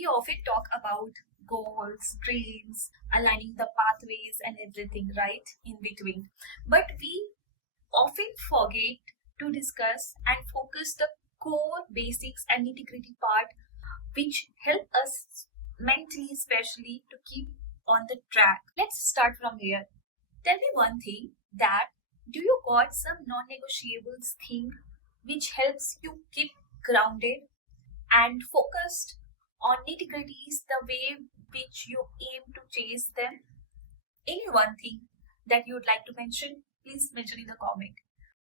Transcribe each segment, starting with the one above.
we often talk about goals, dreams, aligning the pathways and everything right in between. But we often forget to discuss and focus the core basics and nitty-gritty part which help us mentally especially to keep on the track. Let's start from here. Tell me one thing, that do you got some non-negotiables thing which helps you keep grounded and focused on nitty-gritties the way which you aim to chase them? Any one thing that you would like to mention, please mention in the comment.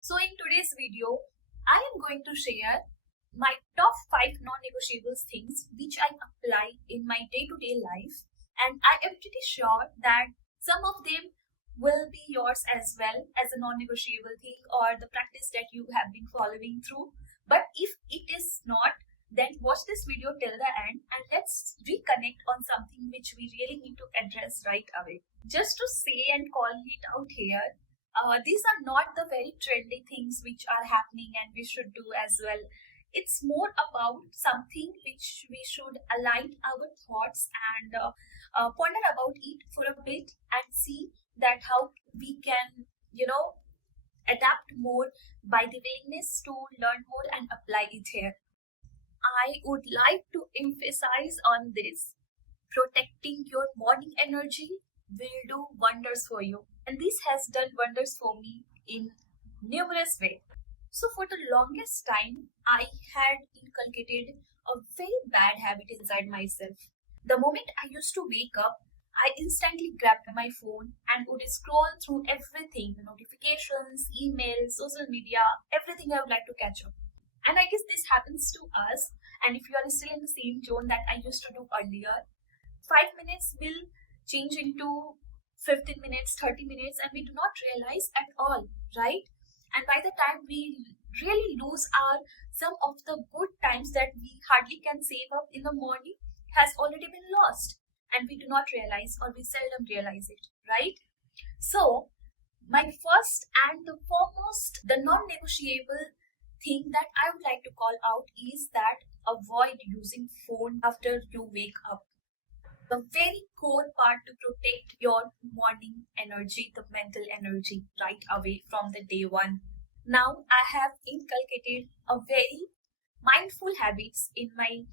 So in today's video, I am going to share my top 5 non-negotiables things which I apply in my day-to-day life, and I am pretty sure that some of them will be yours as well as a non-negotiable thing or the practice that you have been following through. But if it is not, then watch this video till the end and let's reconnect on something which we really need to address right away. Just to say and call it out here, these are not the very trendy things which are happening and we should do as well. It's more about something which we should align our thoughts and ponder about it for a bit and see that how we can, adapt more by the willingness to learn more and apply it here. I would like to emphasize on this. Protecting your morning energy will do wonders for you. And this has done wonders for me in numerous ways. So for the longest time, I had inculcated a very bad habit inside myself. The moment I used to wake up, I instantly grabbed my phone and would scroll through everything, the notifications, emails, social media, everything I would like to catch up. And I guess this happens to us. And if you are still in the same zone that I used to do earlier, 5 minutes will change into 15 minutes, 30 minutes, and we do not realize at all, right? And by the time we really lose some of the good times that we hardly can save up in the morning has already been lost. And we do not realize, or we seldom realize it, right? So, my first and the foremost, the non-negotiable thing that I would like to call out is that avoid using phone after you wake up. The very core part to protect your morning energy, the mental energy right away from the day one. Now, I have inculcated a very mindful habits in my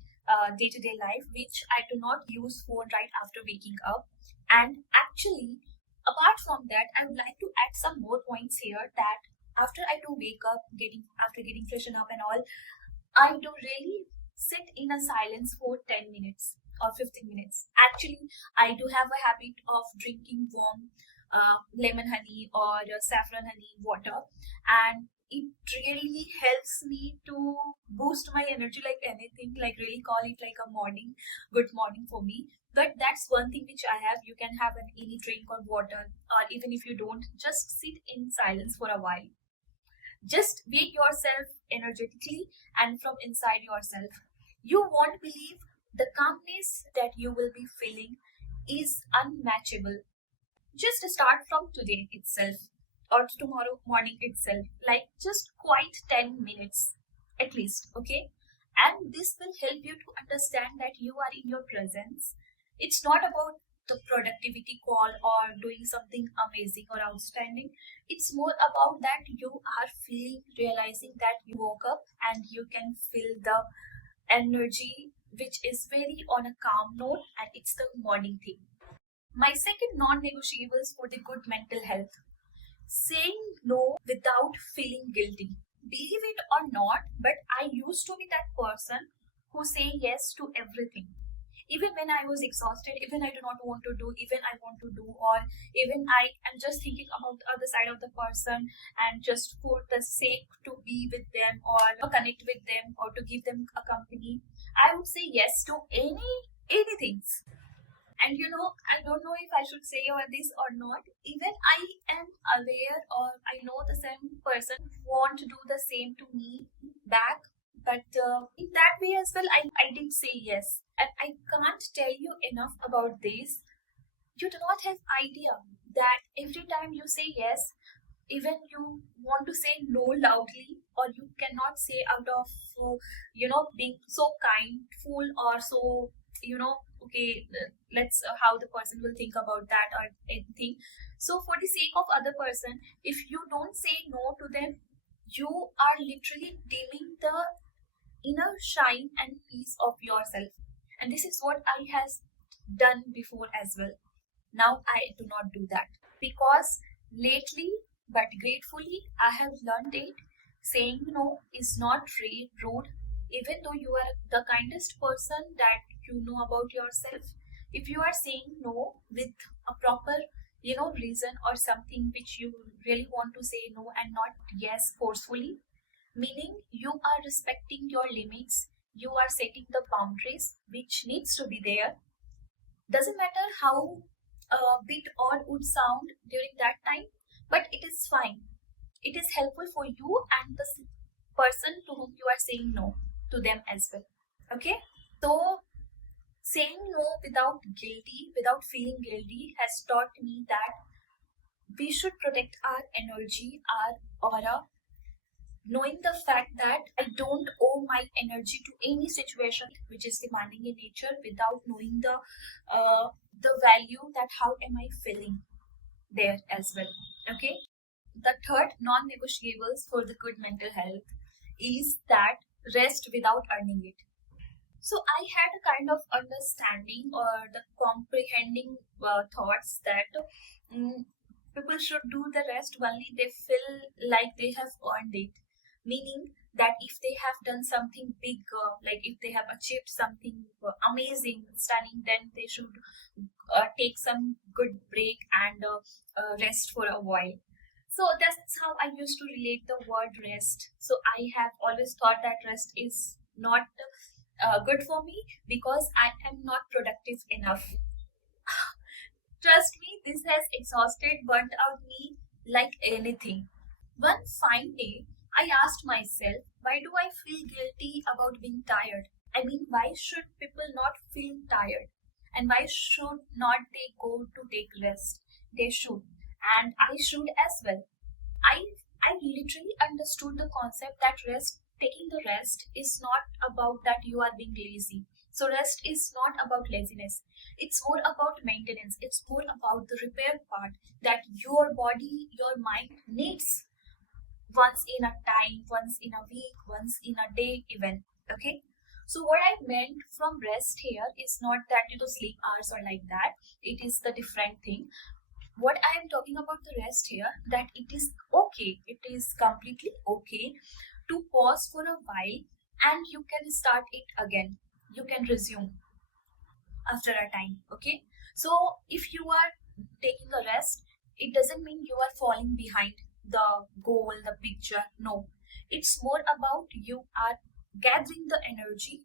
day-to-day life, which I do not use phone right after waking up. And actually, apart from that, I would like to add some more points here that after I do wake up, after getting freshened up and all, I do really sit in a silence for 10 minutes or 15 minutes. Actually, I do have a habit of drinking warm lemon honey or saffron honey water, and it really helps me to boost my energy like anything, like really call it like a good morning for me. But that's one thing which I have. You can have any drink or water, or even if you don't, just sit in silence for a while. Just wake yourself energetically and from inside yourself. You won't believe the calmness that you will be feeling is unmatchable. Just start from today itself or tomorrow morning itself, like just quite 10 minutes at least, okay? And this will help you to understand that you are in your presence. It's not about the productivity call or doing something amazing or outstanding. It's more about that you are realizing that you woke up and you can feel the energy which is very on a calm note, and it's the morning thing. My second non-negotiables for the good mental health: saying no without feeling guilty. Believe it or not, but I used to be that person who say yes to everything. Even when I was exhausted, even I do not want to do, even I want to do, or even I am just thinking about the other side of the person and just for the sake to be with them or connect with them or to give them a company, I would say yes to anything. And I don't know if I should say this or not. Even I am aware or I know the same person want to do the same to me back. But in that way as well, I did say yes. And I can't tell you enough about this. You do not have idea that every time you say yes, even you want to say no loudly, or you cannot say out of being so kindful or so okay, let's how the person will think about that or anything. So for the sake of other person, if you don't say no to them, you are literally dimming the inner shine and peace of yourself. And this is what I has done before as well. Now I do not do that, because lately but gratefully I have learned it. Saying no is not rude, even though you are the kindest person that you know about yourself. If you are saying no with a proper reason or something which you really want to say no and not yes forcefully, meaning you are respecting your limits, you are setting the boundaries which needs to be there. Doesn't matter how bit odd would sound during that time, but it is fine. It is helpful for you and the person to whom you are saying no to them as well. Okay, so saying no without feeling guilty has taught me that we should protect our energy, our aura, knowing the fact that I don't owe my energy to any situation which is demanding in nature, without knowing the value that how am I feeling there as well. Okay, the third non-negotiables for the good mental health is that rest without earning it. So I had a kind of understanding or the comprehending thoughts that people should do the rest only they feel like they have earned it. Meaning that if they have done something big, like if they have achieved something amazing, stunning, then they should take some good break and rest for a while. So that's how I used to relate the word rest. So I have always thought that rest is not good for me because I am not productive enough. Trust me, this has exhausted, burnt out me like anything. One fine day, I asked myself, why do I feel guilty about being tired? I mean, why should people not feel tired? And why should not they go to take rest? They should. And I should as well. I I literally understood the concept that taking the rest is not about that you are being lazy. So rest is not about laziness. It's more about maintenance. It's more about the repair part that your body, your mind needs once in a time, once in a week, once in a day even. Okay. So what I meant from rest here is not that sleep hours or like that. It is the different thing. What I am talking about the rest here, that it is okay. It is completely okay to pause for a while and you can start it again. You can resume after a time. Okay. So if you are taking a rest, it doesn't mean you are falling behind the goal, the picture. No, it's more about you are gathering the energy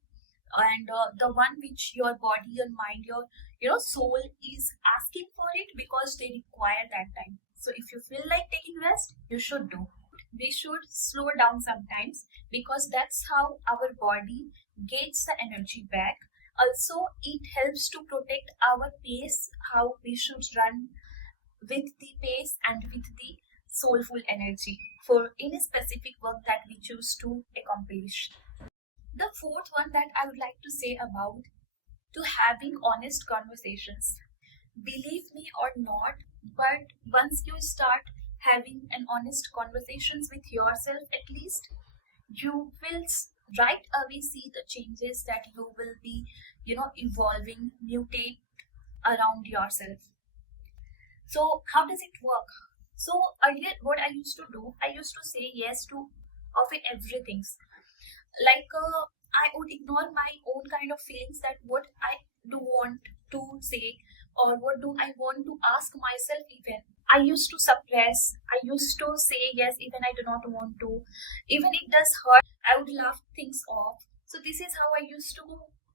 and the one which your body, your mind, your soul is asking for it because they require that time. So if you feel like taking rest, you should do. We should slow down sometimes because that's how our body gets the energy back. Also, it helps to protect our pace, how we should run with the pace and with the soulful energy for any specific work that we choose to accomplish. The fourth one that I would like to say about to having honest conversations. Believe me or not, but once you start having an honest conversations with yourself at least, you will right away see the changes that you will be, evolving, mutate around yourself. So how does it work? So earlier what I used to do, I used to say yes to often everything. Like I would ignore my own kind of feelings, that what I do want to say or what do I want to ask myself even. I used to suppress, I used to say yes even I do not want to. Even it does hurt, I would laugh things off. So this is how I used to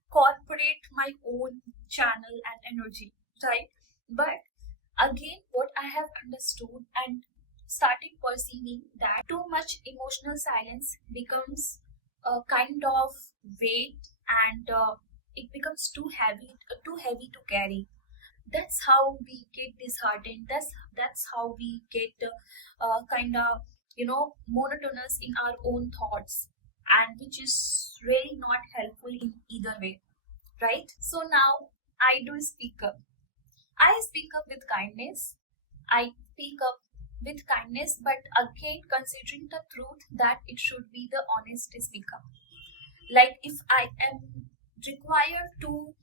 corporate my own channel and energy, right? But again, what I have understood and started perceiving that too much emotional silence becomes a kind of weight and it becomes too heavy to carry. That's how we get disheartened. That's how we get kind of monotonous in our own thoughts, and which is really not helpful in either way, right? So now I do speak up. I speak up with kindness. I speak up with kindness, but again, considering the truth that it should be the honest speak up. Like if I am required to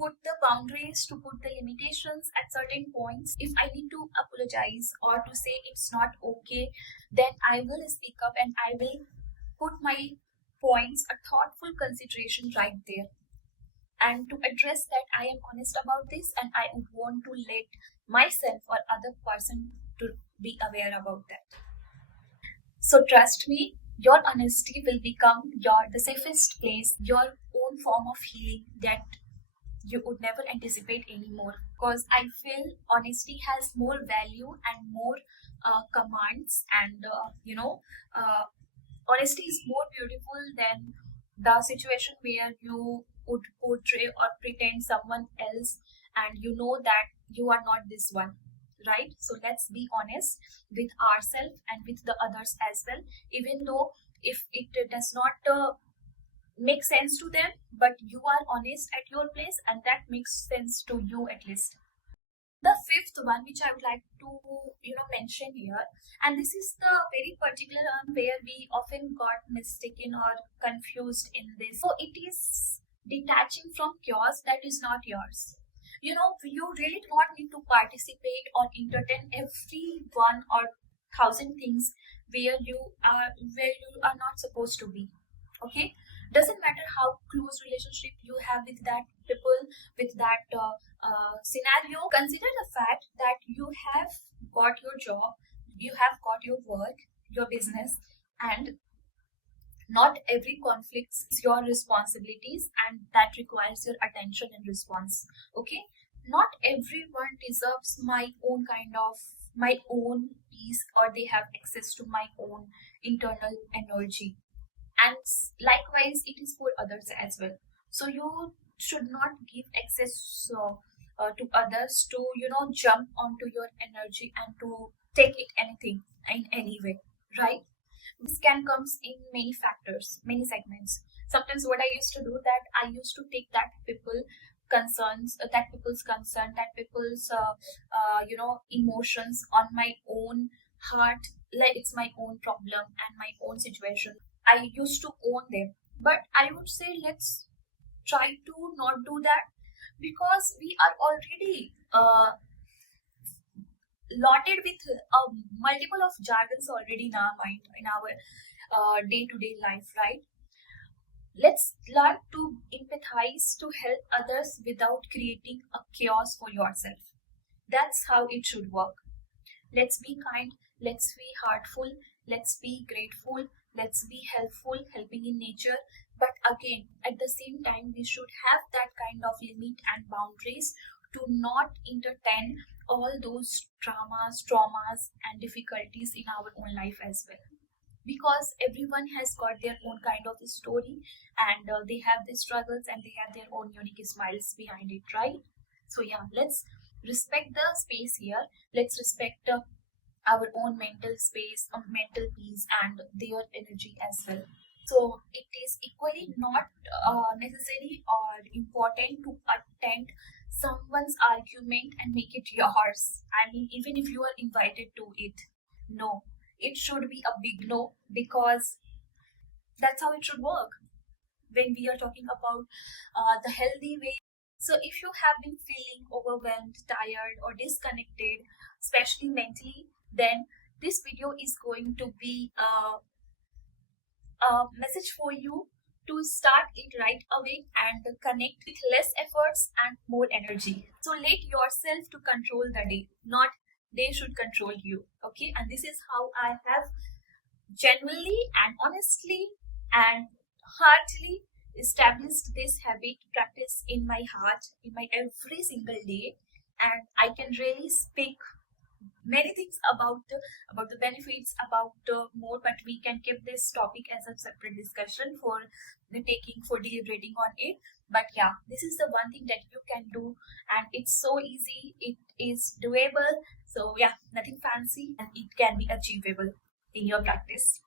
put the boundaries, to put the limitations at certain points, if I need to apologize or to say it's not okay, then I will speak up and I will put my points, a thoughtful consideration right there. And to address that, I am honest about this and I would want to let myself or other person to be aware about that. So trust me, your honesty will become your the safest place, your own form of healing that you would never anticipate anymore. Because I feel honesty has more value and more commands, and uh, honesty is more beautiful than the situation where you would portray or pretend someone else and you know that you are not this one, right? So let's be honest with ourselves and with the others as well, even though if it does not make sense to them, but you are honest at your place and that makes sense to you at least. The fifth one which I would like to mention here, and this is the very particular one where we often got mistaken or confused in this. So it is detaching from chaos that is not yours. You really do not need to participate or entertain every one or thousand things where you are not supposed to be. Okay, doesn't matter how close relationship you have with that people, with that scenario. Consider the fact that you have got your job, you have got your work, your business, and not every conflict is your responsibilities and that requires your attention and response. Okay, not everyone deserves my own peace, or they have access to my own internal energy, and likewise it is for others as well. So you should not give access to others to jump onto your energy and to take it anything in any way, right? This can comes in many factors, many segments. Sometimes what I used to do, that I used to take that people's concern, that people's emotions on my own heart, like it's my own problem and my own situation. I used to own them. But I would say let's try to not do that, because we are already lotted with multiple of jargons already in our mind, in our day-to-day life, right? Let's learn to empathize, to help others without creating a chaos for yourself. That's how it should work. Let's be kind, let's be heartful, let's be grateful, let's be helpful, helping in nature. But again, at the same time, we should have that kind of limit and boundaries to not entertain all those traumas, and difficulties in our own life as well. Because everyone has got their own kind of story, and they have their struggles and they have their own unique smiles behind it, right? So, yeah, let's respect the space here. Let's respect our own mental space, mental peace, and their energy as well. So it is equally not necessary or important to attend someone's argument and make it yours. I mean, even if you are invited to it, no, it should be a big no, because that's how it should work when we are talking about the healthy way. So if you have been feeling overwhelmed, tired, or disconnected, especially mentally, then this video is going to be a message for you to start it right away and connect with less efforts and more energy. So let yourself to control the day, not they should control you. Okay, and this is how I have genuinely and honestly and heartily established this habit practice in my heart, in my every single day, and I can really speak many things about the benefits, about more, but we can keep this topic as a separate discussion for the taking, for deliberating on it. But yeah, this is the one thing that you can do, and it's so easy, it is doable. So yeah, nothing fancy, and it can be achievable in your practice.